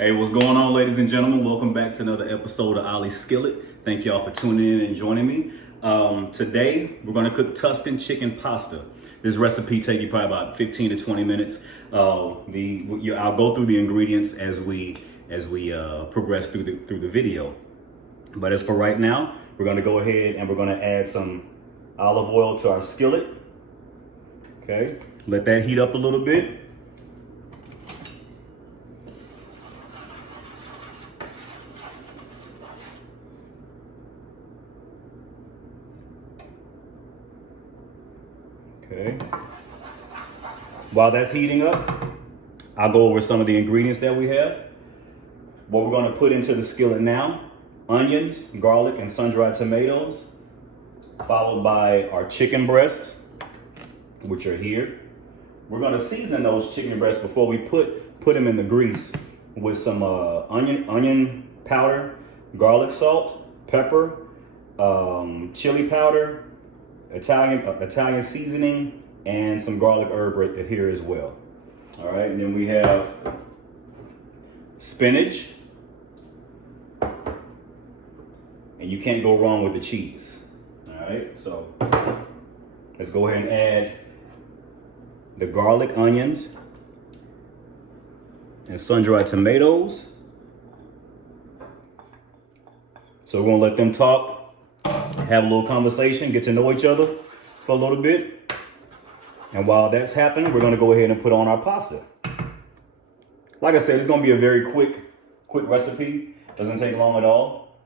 Hey, what's going on, ladies and gentlemen? Welcome back to another episode of Ollie's Skillet. Thank y'all for tuning in and joining me. Today, we're going to cook Tuscan chicken pasta. This recipe takes you probably about 15 to 20 minutes. I'll go through the ingredients as we progress through the video. But as for right now, we're going to go ahead and we're going to add some olive oil to our skillet. Okay, let that heat up a little bit. Okay. While that's heating up, I'll go over some of the ingredients that we have. What we're going to put into the skillet now: onions, garlic, and sun-dried tomatoes, followed by our chicken breasts, which are here. We're going to season those chicken breasts before we put them in the grease with some onion powder, garlic salt, pepper, chili powder, Italian seasoning, and some garlic herb right here as well. All right, and then we have spinach, and you can't go wrong with the cheese. All right, so let's go ahead and add the garlic, onions, and sun-dried tomatoes. So we're gonna let them talk, have a little conversation, get to know each other for a little bit. And while that's happening, we're gonna go ahead and put on our pasta. Like I said, it's gonna be a very quick recipe. Doesn't take long at all.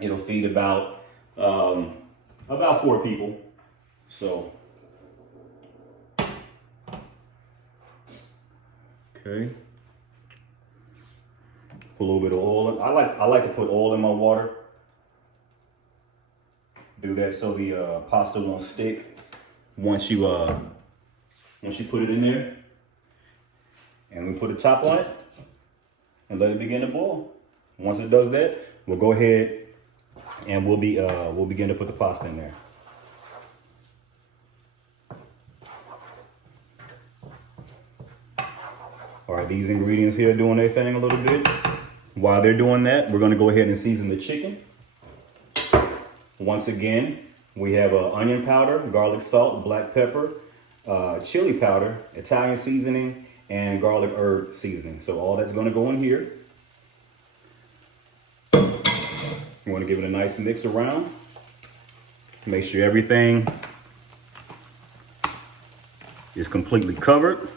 It'll feed about 4 people. So, okay. Put a little bit of oil in. I like to put oil in my water. Do that so the pasta won't stick once you put it in there. And we put a top on it and let it begin to boil. Once it does that, we'll go ahead and we'll begin to put the pasta in there. All right, these ingredients here are doing their thing a little bit. While they're doing that, we're going to go ahead and season the chicken. Once again, we have onion powder, garlic salt, black pepper, chili powder, Italian seasoning, and garlic herb seasoning. So all that's going to go in here. You want to give it a nice mix around. Make sure everything is completely covered.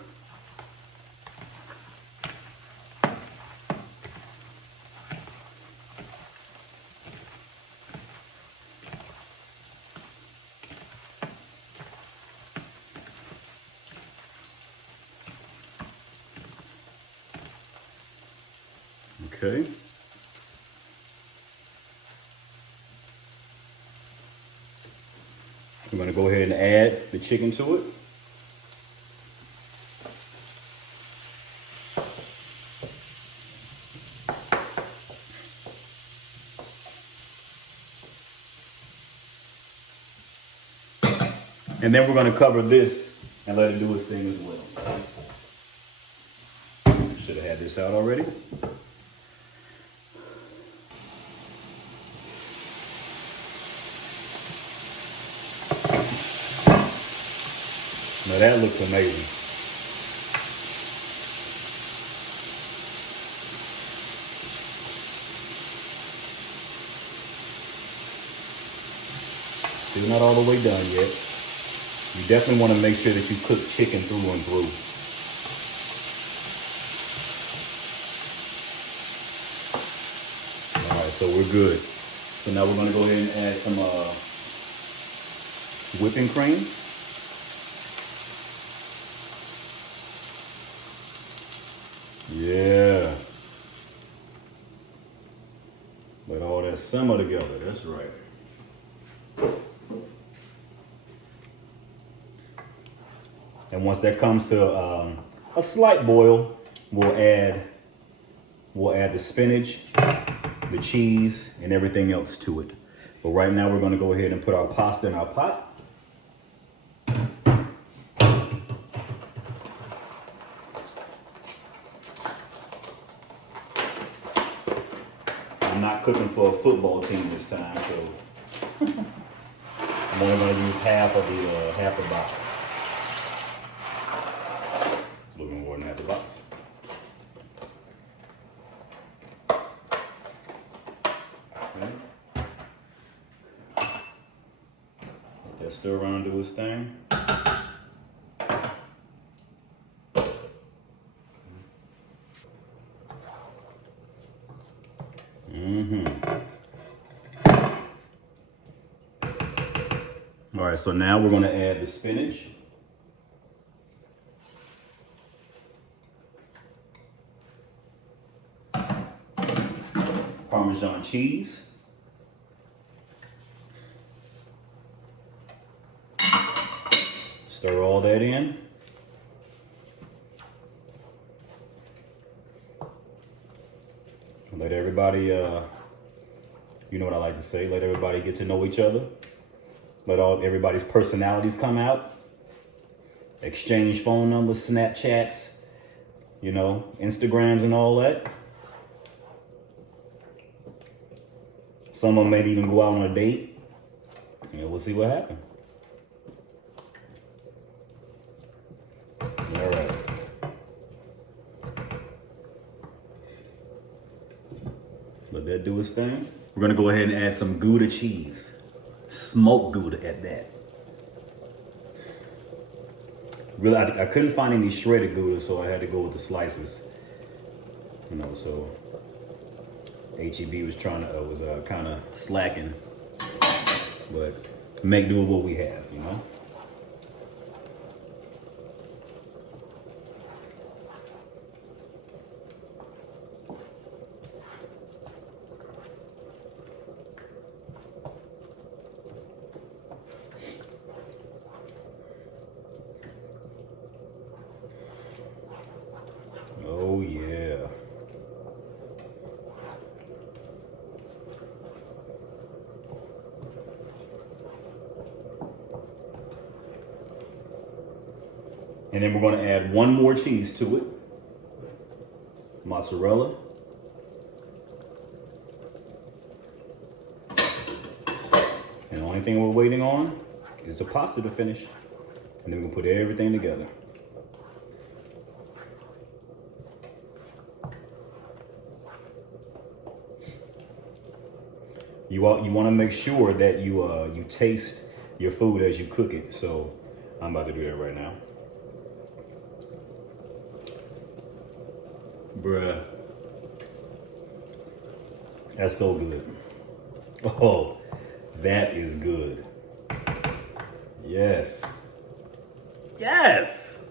Okay. I'm going to go ahead and add the chicken to it. And then we're going to cover this and let it do its thing as well. Should have had this out already. Now that looks amazing. Still not all the way done yet. You definitely want to make sure that you cook chicken through and through. All right, so we're good. So now we're going to go ahead and add some whipping cream. Yeah. Let all that simmer together. That's right. And once that comes to a slight boil, we'll add the spinach, the cheese, and everything else to it. But right now we're going to go ahead and put our pasta in our pot. cooking for a football team this time, so I'm only gonna use half the box. It's a little bit more than half the box. Okay. Let that stir around and do its thing. All right, so now we're going to add the spinach. Parmesan cheese. Stir all that in. Let everybody, you know what I like to say, let everybody get to know each other. Let everybody's personalities come out. Exchange phone numbers, Snapchats, you know, Instagrams and all that. Some of them may even go out on a date. And we'll see what happens. All right. Let that do its thing. We're gonna go ahead and add some Gouda cheese. Smoked Gouda at that. Really, I couldn't find any shredded Gouda, so I had to go with the slices. You know, so HEB was kind of slacking, but make do with what we have, you know. Oh yeah. And then we're going to add one more cheese to it. Mozzarella. And the only thing we're waiting on is the pasta to finish. And then we're going to put everything together. You want to make sure that you taste your food as you cook it. So I'm about to do that right now. Bruh, that's so good. Oh, that is good. Yes. Yes.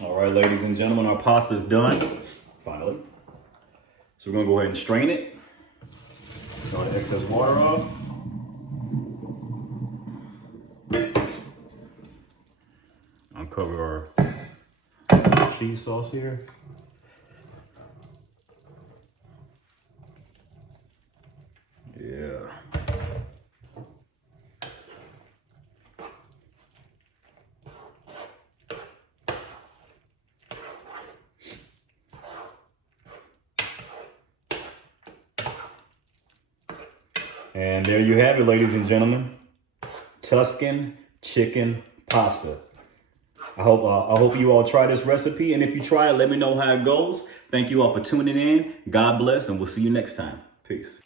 All right, ladies and gentlemen, our pasta's done, finally. So we're gonna go ahead and strain it. Get all the excess water off. Uncover our cheese sauce here. Yeah. And there you have it, ladies and gentlemen. Tuscan chicken pasta. I hope you all try this recipe. And if you try it, let me know how it goes. Thank you all for tuning in. God bless, and we'll see you next time. Peace.